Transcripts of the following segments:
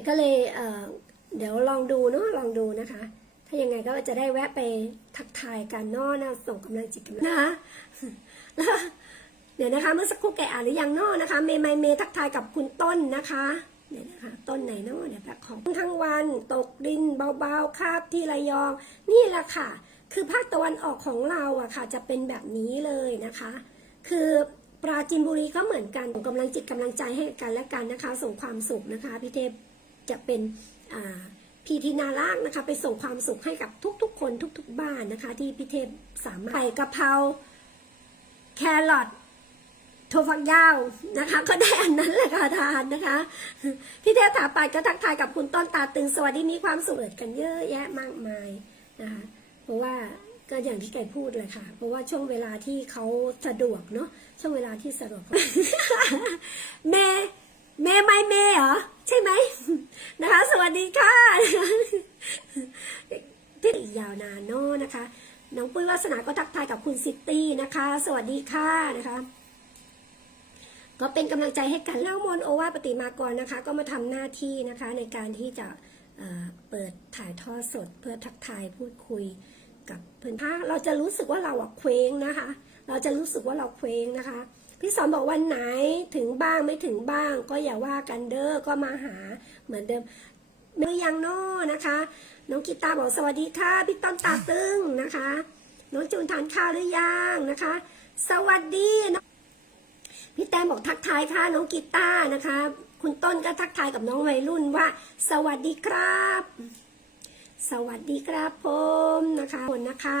กก็เลยเเดี๋ยวลองดูเนาะลองดูนะคะ ถ้ายังไงก็จะได้แวะไปทักทายกันเนาะนะส่งกำลังจิตกำลังนะคะเดี๋ยวนะคะเมื่อสักครู่แกอ่านหรือยังเนาะนะคะ เมย์ไมเมย์ทักทายกับคุณต้นนะคะเนี่ยนะคะ ต้นไหนเนาะเดี๋ยวแบบของทั้งวันตกดินเบาๆคาบที่ระยอง นี่แหละค่ะ คือภาคตะวันออกของเราอะค่ะ จะเป็นแบบนี้เลยนะคะ คือปราจีนบุรีก็เหมือนกันส่งกำลังจิตกำลังใจให้กันและกันนะคะ ส่งความสุขนะคะพี่เทพ จะเป็นพี่ทีนารักนะคะ ไปส่งความสุขให้กับทุกๆ คนทุก ๆ บ้านนะคะ ที่พี่เทพสามารถใส่กะเพราแครอทถั่วฝักยาวนะคะ ก็ได้อันนั้นแหละค่ะทานนะคะ พี่เทพถาไปก็ทักทายกับคุณต้นตาตึงสวัสดีมีความสุขเกิดกันเยอะแยะมากมายนะคะเพราะว่าก็อย่างที่แกพูดเลยค่ะ เพราะว่าช่วงเวลาที่เขาสะดวกเนาะช่วงเวลาที่สะดวกเมย์เมย์ไม่เมย์เหรอใช่ไหม วัสดีค่ะที่ยาวนานเนนะคะ น้องปุ้ยวาสนาก็ทักทายกับคุณซิตี้นะคะ สวัสดีค่ะนะคะก็เป็นกำลังใจให้กันเล่ามนโอวาปฏิมากรนะคะ ก็มาทำหน้าที่นะคะในการที่จะเเปิดถ่ายทอดสดเพื่อทักทายพูดคุยกับเพื่อนถ้าเราจะรู้สึกว่าเราอะเคว้งนะคะ เราจะรู้สึกว่าเราเคว้งนะคะ พี่สอนบอกวันไหนถึงบ้างไม่ถึงบ้าง ก็อย่าว่ากันเด้อก็มาหาเหมือนเดิม เมื่อยังนอนะคะน้องกีตาร์บอกสวัสดีค่ะพี่ต้นตาตึงนะคะน้องจูนทานข้าวหรือยังนะคะ สวัสดีนะพี่แต้มบอกทักทายค่ะน้องกีตาร์นะคะ คุณต้นก็ทักทายกับน้องวัยรุ่นว่า สวัสดีครับ สวัสดีครับผมนะคะคนนะคะ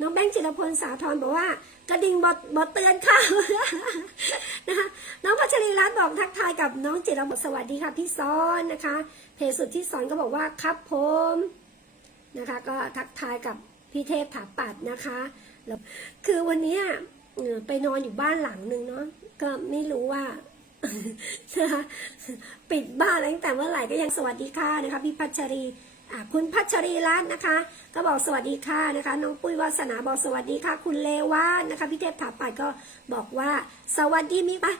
น้องแบงค์จิรพลสาธรบอกว่ากระดิ่งบดบดเตือนค่ะนะคะน้องพัชรีรัตน์บอกทักทายกับน้องจิรพลสวัสดีค่ะพี่ซ้อนนะคะ เพจสุดที่สอนก็บอกว่าครับผมนะคะ ก็ทักทายกับพี่เทพถาปัดนะคะแล้วคือวันนี้ไปนอนอยู่บ้านหลังหนึ่งเนาะก็ไม่รู้ว่านะคะปิดบ้านตั้งแต่เมื่อไหร่ก็ยังสวัสดีค่ะนะคะพี่พัชรี คุณพัชรีรัตน์นะคะ ก็บอกสวัสดีค่ะนะคะ น้องปุ้ยวาสนาบอกสวัสดีค่ะ คุณเลวานนะคะพี่เทพถาปัดก็บอกว่าสวัสดีมีปะ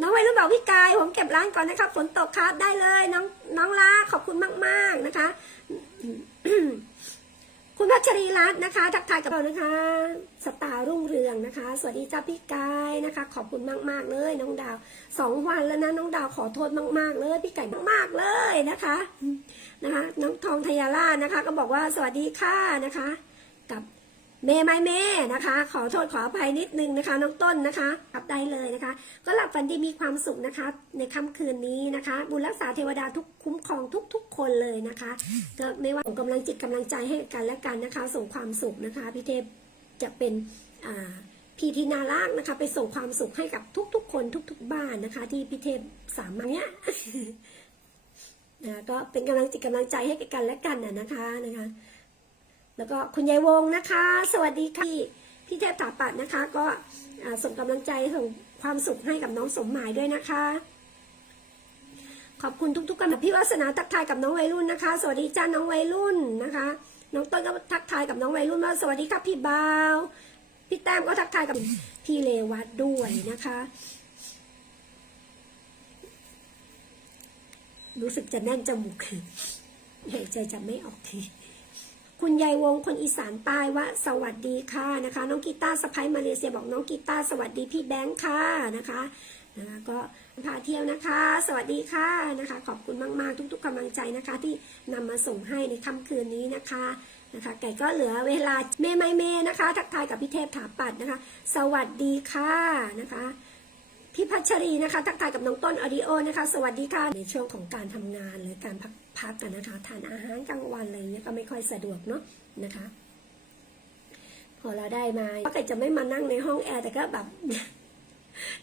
น้องวัยรุ่นบอกพี่กายผมเก็บร้านก่อนนะคะฝนตกครับได้เลยน้องน้องลาขอบคุณมาก ๆนะคะ คุณพัชรีรัตน์นะคะ ทักทายกับเรานะคะ สตาร์รุ่งเรืองนะคะ สวัสดีจ้าพี่กายนะคะ ขอบคุณมาก ๆ เลยน้องดาวสองวันแล้วนะน้องดาวขอโทษมาก ๆ เลย พี่ไก่มาก ๆ เลยนะคะนะคะ น้องทองทยาล่านะคะ ก็บอกว่าสวัสดีค่ะนะคะ เมย์ไม่เมย์นะคะ ขอโทษขออภัยนิดนึงนะคะ น้องต้นนะคะกลับได้เลยนะคะ ก็หลับฝันดีมีความสุขนะคะ ในค่ำคืนนี้นะคะ บุญรักษาเทวดาทุกคุ้มครองทุก ๆ คนเลยนะคะก็ไม่ว่าส่งกำลังจิตกำลังใจให้กันและกันนะคะ ส่งความสุขนะคะพี่เทพจะเป็นอ่าพี่ทีนารักนะคะ ไปส่งความสุขให้กับทุก ๆ คนทุก ๆ บ้านนะคะ ที่พี่เทพสามารถเนี้ยนะก็เป็นกำลังจิตกำลังใจให้กันและกันนะนะคะนะคะ แล้วก็คุณยายวงนะคะ สวัสดีค่ะพี่พี่เทพถาปัดนะคะ ก็ส่งกำลังใจส่งความสุขให้กับน้องสมหมายด้วยนะคะ ขอบคุณทุกๆกันพี่วัสนาทักทายกับน้องวัยรุ่นนะคะ สวัสดีจ้าน้องวัยรุ่นนะคะ น้องต้นก็ทักทายกับน้องวัยรุ่นว่าสวัสดีครับพี่บาวพี่แต้มก็ทักทายกับพี่เลวัตด้วยนะคะ รู้สึกจะแน่นจมูกหายใจจะไม่ออกที คุณยายวงคนอีสานใต้ว่าสวัสดีค่ะนะคะ น้องกีตาร์สะพ้ายมาเลเซียบอกน้องกีตาร์สวัสดีพี่แบงค์ค่ะนะคะนะคะก็พาเที่ยวนะคะ สวัสดีค่ะนะคะ ขอบคุณมาก ๆ ทุก ๆกำลังใจนะคะ ที่นำมาส่งให้ในค่ำคืนนี้นะคะนะคะ ไก่ก็เหลือเวลาเมย์ไม่เมย์นะคะ ทักทายกับพี่เทพถาปัดนะคะ สวัสดีค่ะนะคะ พี่พัชรีนะคะ ทักทายกับน้องต้นออดิโอนะคะ สวัสดีค่ะ ในช่วงของการทำงานหรือการพักพักกันนะคะ ทานอาหารกลางวันอะไรเงี้ยก็ไม่ค่อยสะดวกเนาะนะคะ พอเราได้มาก็จะไม่มานั่งในห้องแอร์แต่ก็แบบ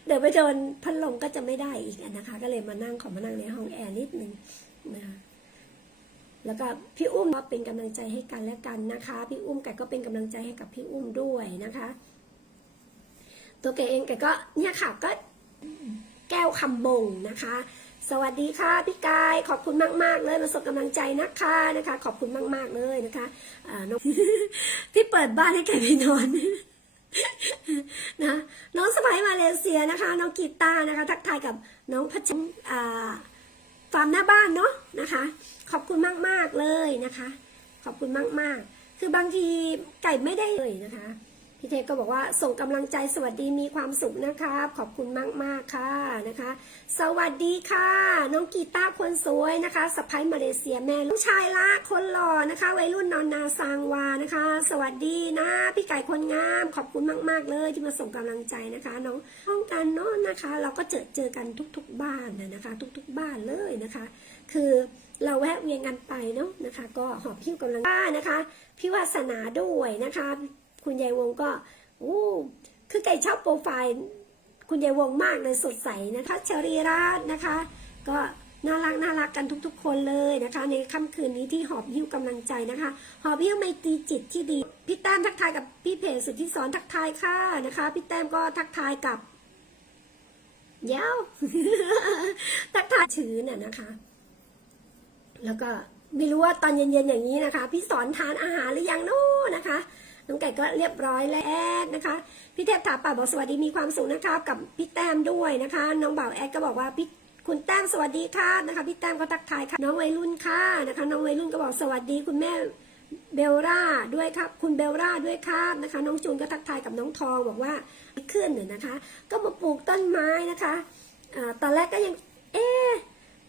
เดี๋ยวไปโดนพัดลมก็จะไม่ได้อีกนะคะ ก็เลยมานั่งขอมานั่งในห้องแอร์นิดนึงนะคะแล้วก็พี่อุ้มก็เป็นกำลังใจให้กันและกันนะคะ พี่อุ้มแกก็เป็นกำลังใจให้กับพี่อุ้มด้วยนะคะ ตัวแกเองแกก็เนี่ยค่ะก็ แก้วคำบงนะคะ สวัสดีค่ะพี่กายขอบคุณมาก ๆ เลยมาส่งกำลังใจนะคะนะคะ ขอบคุณมาก ๆ เลยนะคะอ่าน้องที่เปิดบ้านให้แกไปนอนนะน้องสไปมาเลเซียนะคะ น้องกีตาร์นะคะ ทักทายกับน้องพัชอ่าฟังร์มหน้าบ้านเนาะนะคะ ขอบคุณมาก ๆ เลยนะคะ ขอบคุณมาก ๆ คือบางทีไก่ไม่ได้เลยนะคะ พี่เทพก็บอกว่าส่งกำลังใจสวัสดีมีความสุขนะครับ ขอบคุณมากๆค่ะนะคะ สวัสดีค่ะ น้องกีตาร์คนสวยนะคะสะพ้ายมาเลเซียแม่ลูกชายละคนหล่อนะคะ วัยรุ่นนอนนาซางวานะคะ สวัสดีนะ พี่ไก่คนงาม ขอบคุณมาก ๆ เลยที่มาส่งกำลังใจนะคะ น้องห้องกันเนาะนะคะ เราก็เจอเจอกันทุก ๆ บ้านนะนะคะ ทุก ๆ บ้านเลยนะคะ คือเราแวะเวียนกันไปเนาะนะคะ ก็หอบพิ้วกำลังใจนะคะพี่วาสนาด้วยนะคะ คุณยายวงก็โอ้คือไก่ชอบโปรไฟล์ คุณยายวงมากเลยสดใสนะคะเชอรีราชนะคะ ก็น่ารักน่ารักกันทุกๆ คนเลยนะคะ ในค่ำคืนนี้ที่หอบหิ้วกำลังใจนะคะ หอบหิ้วไมตรีจิตที่ดีพี่แต้มทักทายกับพี่เพจสุดที่สอนทักทายค่ะนะคะพี่แต้มก็ทักทายกับเย้าทักทายชื้นน่ะนะคะ แล้วก็ไม่รู้ว่าตอนเย็นๆอย่างนี้นะคะ พี่สอนทานอาหารหรือยังเนาะนะคะ น้องไก่ก็เรียบร้อยแล้วนะคะ พี่เทพถาป่าบอกสวัสดีมีความสุขนะครับ กับพี่แต้มด้วยนะคะ น้องบ่าวแอดก็บอกว่าพี่คุณแต้มสวัสดีค่ะนะคะ พี่แต้มก็ทักทายค่ะ น้องวัยรุ่นค่ะนะคะ น้องวัยรุ่นก็บอกสวัสดีคุณแม่เบลล่าด้วยครับ คุณเบลล่าด้วยครับนะคะ น้องจูนก็ทักทายกับน้องทองบอกว่าขึ้นเนี่ยนะคะ ก็มาปลูกต้นไม้นะคะอาตอนแรกก็ยัง เอ๊ะ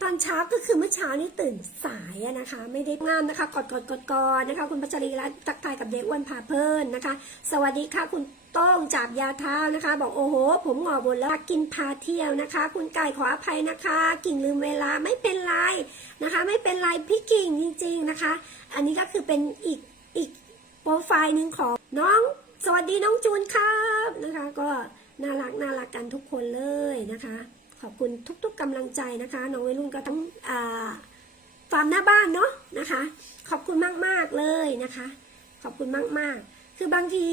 ตอนเช้าก็คือเมื่อเช้านี้ตื่นสายนะคะ ไม่ได้งามนะคะกดกดกดกดนะคะ คุณพัชรีรัตน์ทักทายกับเด็กอ้วนพาเพลินนะคะ สวัสดีค่ะคุณต้งจากยาเท้านะคะ บอกโอ้โห ผมหงอกหมดแล้วกินพาเที่ยวนะคะ คุณไก่ขออภัยนะคะ กิ่งลืมเวลาไม่เป็นไรนะคะ ไม่เป็นไรพี่กิ่งจริง ๆนะคะ อันนี้ก็คือเป็นอีกอีกโปรไฟล์หนึ่งของน้อง สวัสดีน้องจูนครับนะคะ ก็น่ารักน่ารักกันทุกคนเลยนะคะ ขอบคุณทุกๆกำลังใจนะคะน้องวัยรุ่นก็ต้องฟาร์มหน้าบ้านเนาะนะคะ ขอบคุณมากๆเลยนะคะ ขอบคุณมากๆ คือบางที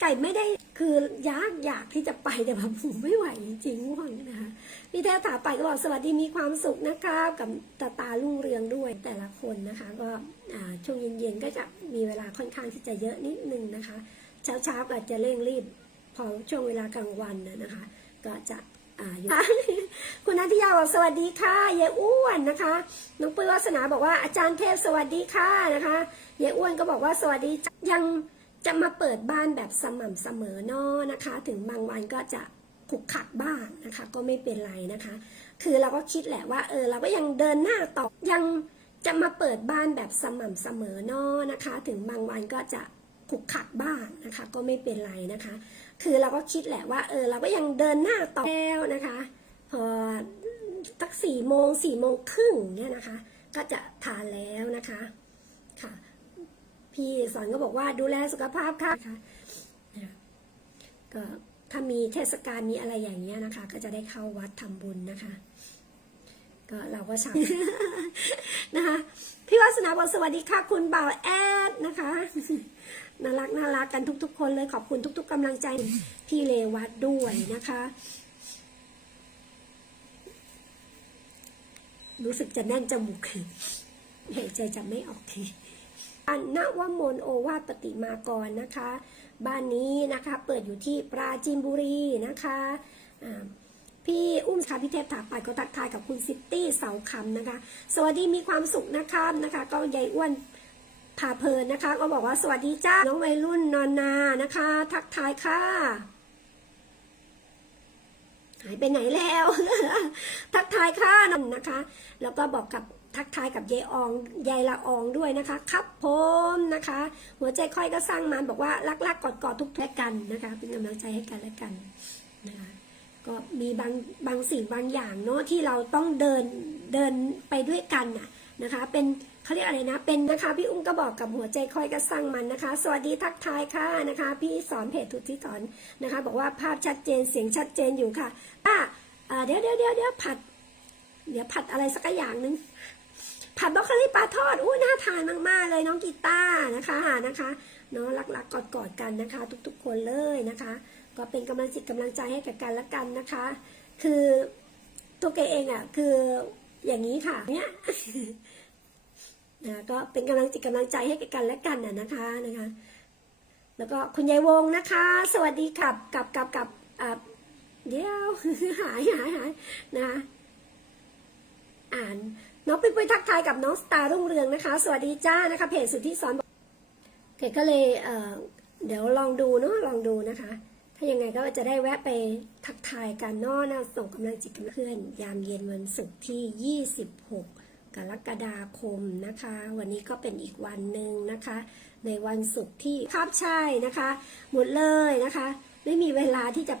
ไก่ไม่ได้คือยากอยากที่จะไปแต่แบบผมไม่ไหวจริงๆง่วงนะคะพี่แท้ถาไปก็บอกสวัสดีมีความสุขนะครับกับตาตาลุ่งเรืองด้วยแต่ละคนนะคะ ก็ช่วงเย็นๆก็จะมีเวลาค่อนข้างที่จะเยอะนิดนึงนะคะ เช้าๆก็อาจจะเร่งรีบพอช่วงเวลากลางวันนะนะคะ ก็จะ อ่าอยู่คุณนัทยาบอกสวัสดีค่ะเยอ้วนนะคะน้องปุ้ยวาสนาบอกว่าอาจารย์เทพสวัสดีค่ะนะคะเยอ้วนก็บอกว่าสวัสดียังจะมาเปิดบ้านแบบสม่ำเสมอนอนะคะ ถึงบางวันก็จะขุกขักบ้างนะคะ ก็ไม่เป็นไรนะคะ คือเราก็คิดแหละว่าเออเราก็ยังเดินหน้าต่อยังจะมาเปิดบ้านแบบสม่ำเสมอนอนะคะ ถึงบางวันก็จะ ขุกขักบ้างนะคะ ก็ไม่เป็นไรนะคะ คือเราก็คิดแหละว่าเออเราก็ยังเดินหน้าต่อแล้วนะคะ พอสักสี่โมงสี่โมงครึ่งเนี่ยนะคะ ก็จะทานแล้วนะคะค่ะ พี่สอนก็บอกว่าดูแลสุขภาพค่ะนะคะก็ถ้ามีเทศกาลมีอะไรอย่างเงี้ยนะคะ ก็จะได้เข้าวัดทำบุญนะคะ ก็เราก็ชานะคะพี่วัสนาบอกสวัสดีค่ะ คุณบ่าวแอดนะคะ น่ารักน่ารักกันทุก ๆ คนเลยขอบคุณทุก ๆกำลังใจพี่เลวัดด้วยนะคะ รู้สึกจะแน่นจมูกหายใจจะไม่ออกทีอันนวมนโอวาปฏิมากรนะคะ บ้านนี้นะคะ เปิดอยู่ที่ปราจีนบุรีนะคะพี่อุ้มค่ะพี่เทพถาปัดก็ทักทายกับคุณซิตี้เสาคำนะคะ สวัสดีมีความสุขนะคะนะคะ ก็ยายอ้วน พาเพลินนะคะก็บอกว่าสวัสดีจ้าน้องวัยรุ่นนอนนานะคะ ทักทายค่ะ หายไปไหนแล้ว ทักทายค่ะนนนะคะ แล้วก็บอกกับทักทายกับยายอองยายละอองด้วยนะคะ ครับผมนะคะ หัวใจค่อยก็สร้างมันบอกว่ารักๆกกอดๆทุกแทกันนะคะ เป็นกำลังใจให้กันและกันนะคะก็มีบางบางสิ่งบางอย่างเนาะที่เราต้องเดินเดินไปด้วยกันน่ะนะคะ เป็น เขาเรียกอะไรนะ เป็นนะคะ พี่อุ้มก็บอกกับหัวใจคอยก็สร้างมันนะคะ สวัสดีทักทายค่ะนะคะ พี่สอนเพจทุกที่สอนนะคะ บอกว่าภาพชัดเจนเสียงชัดเจนอยู่ค่ะอะอ่าเดี๋ยวเดี๋ยวเดี๋ยวเดี๋ยวผัด เดี๋ยวผัดอะไรสักอย่างหนึ่งผัดบรอกโคลีปลาทอดอู้น่าทานมากๆเลยน้องกีตาร์นะคะนะคะเนาะรักๆกอดๆกันนะคะ ทุกๆคนเลยนะคะ ก็เป็นกำลังจิตกำลังใจให้กับกันและกันนะคะ คือตัวแกเองอะคืออย่างนี้ค่ะเนี่ย นะก็เป็นกำลังจิตกำลังใจให้กันและกันน่ะนะคะนะคะ แล้วก็คุณยายวงนะคะ สวัสดีครับกับกับกับอ่าเดี๋ยวหายหายหายนะอ่านน้องปุ้ยปุ้ยทักทายกับน้องสตาร์รุ่งเรืองนะคะ สวัสดีจ้านะคะ เพจสุทธิสอนบอกเกดก็เลยเอ่อเดี๋ยวลองดูเนาะลองดูนะคะ ถ้ายังไงก็จะได้แวะไปทักทายกันนอนะส่งกำลังจิตกำลังเพื่อน ยามเย็นวันศุกร์ที่ 26 กรกฎาคมนะคะ วันนี้ก็เป็นอีกวันหนึ่งนะคะ ในวันศุกร์ที่ครับใช่นะคะ หมดเลยนะคะ ไม่มีเวลาที่จะ